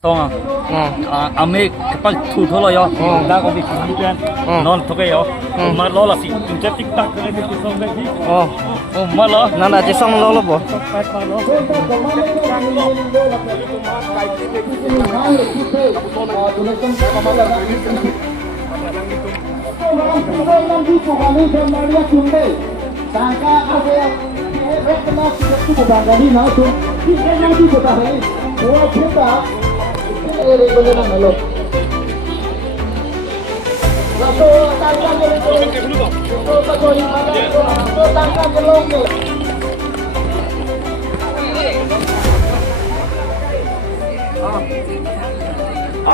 Tong ame kapal thu tholo yo da ko bi kham chen non thoke yo ma lo la si tum tik tak le ti song le bi ma lo na na je song lo lo bo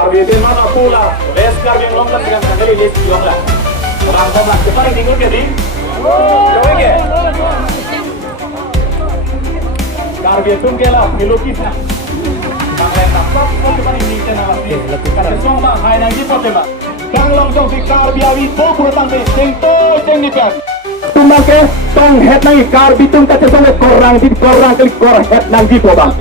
Bagaimana pula Leskar yang longgar dengan kali Leski longgar orang komnas cepat tinggal ke di Karbiatum kela milukis na Kang tapok ko cepat ini channel ini kada song ba hai nang di potema Kang longsong si Karbiawi boku tangte singto jeng ni pian Tumake tong het nang Karbitum kaca song korang kali kor het nang di pobang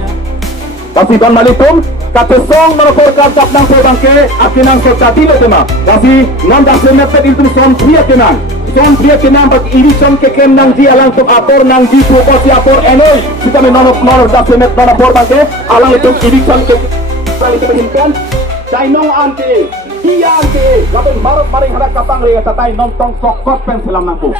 Kasi kon malitum Katesong melaporkan sapnang pobangke akinang sotati letema. Kasi nanda semetet itu son pria kenang. Son pria kenang bagi ini son kekem nang di alang tuk apor nang di proposi apor enoi. Kita menonok da semet nona pobangke alang itu ini son kekem kali kehimpian. Dainong ante, dia ante. Lapen marot maring hadak kapang rea tatai nontong sokot pen selam nangku.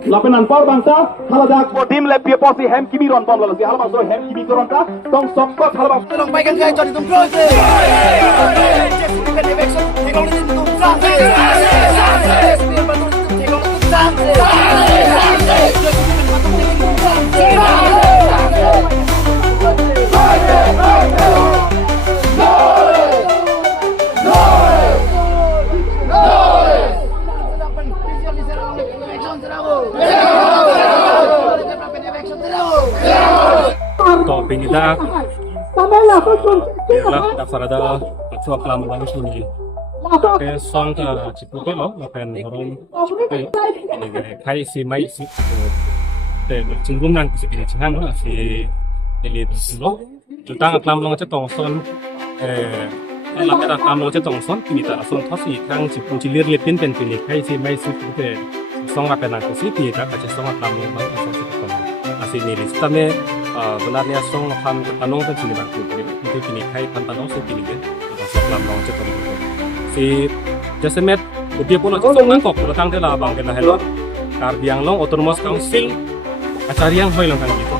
Lapenan por bangsa haladak bodim le posi hem kimiron pom lalo si halabang so hem kimi koronta tong sokot halabang tolong baikkan kaya jadi tum prose to pinida la da farada chua klam lang suni ke song ta chipu ko lo pen horon khai si mai si te chingum nan si ni chang no si ele lo tutang klam long cha tong son la ka klam long cha tong son pinida son thosi kang chipu chi lir lir pin pen pin khai si mai si te song la pen ko si pinida ka cha song klam long ma so si ko asini listame benarnya song pan panong kan sini bakti itu kini kai pan panong so kini ke masuk lam long cetok itu si jasemet dia pun song nangkok datang ke lah bang kena hello Karbiang long autonomous council acara yang hoi long kan gitu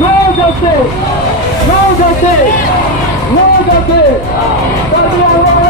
No justice! No justice! No justice!